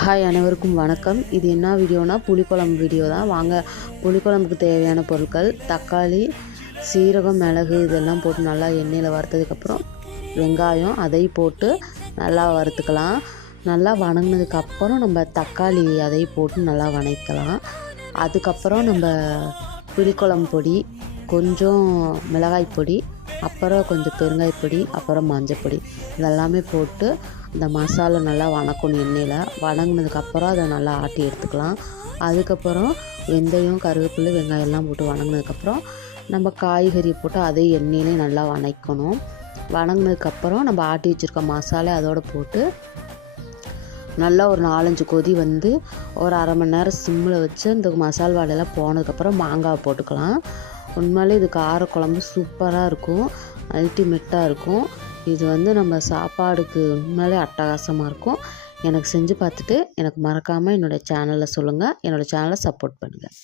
Hi, அனைவருக்கும் வணக்கம். இது என்ன வீடியோனா புளிக்குழம்பு வீடியோ தான். வாங்க, புளிக்குழம்புக்கு தேவையான பொருட்கள்: தக்காளி, சீரகம், மிளகு இதெல்லாம் போட்டு நல்லா எண்ணெயில் வறுத்ததுக்கப்புறம் வெங்காயம் அதையும் போட்டு நல்லா வறுத்துக்கலாம். நல்லா வணங்கினதுக்கப்புறம் நம்ம தக்காளி அதையும் போட்டு நல்லா வணக்கலாம். அதுக்கப்புறம் நம்ம புளிக்குழம்பு பொடி, கொஞ்சம் மிளகாய் பொடி, அப்புறம் கொஞ்சம் பெருங்காய பொடி, அப்புறம் மஞ்சள் பொடி இதெல்லாமே போட்டு இந்த மசாலா நல்லா வணக்கணும். எண்ணெயில் வணங்கினதுக்கப்புறம் அதை நல்லா ஆட்டி எடுத்துக்கலாம். அதுக்கப்புறம் வெந்தயம், கருவேப்பிலை, வெங்காயம் எல்லாம் போட்டு வணங்கினதுக்கப்புறம் நம்ம காய்கறி போட்டு அதே எண்ணெயிலே நல்லா வணக்கணும். வணங்கினதுக்கப்புறம் நம்ம ஆட்டி வச்சுருக்க மசாலா அதோடு போட்டு நல்லா ஒரு 4-5 கொதி வந்து ஒரு அரை மணி நேரம் சிம்மில் வச்சு இந்த மசால் வாடையெல்லாம் போனதுக்கப்புறம் மாங்காய் போட்டுக்கலாம். உண்மையிலே இது காரக்குழம்பு சூப்பராக இருக்கும், அல்டிமேட்டாக இருக்கும். இது வந்து நம்ம சாப்பாடுக்கு உண்மையிலே அட்டகாசமாக இருக்கும். எனக்கு செஞ்சு பார்த்துட்டு எனக்கு மறக்காமல் என்னோடய சேனலில் சொல்லுங்கள். என்னோடய சேனலை சப்போர்ட் பண்ணுங்கள்.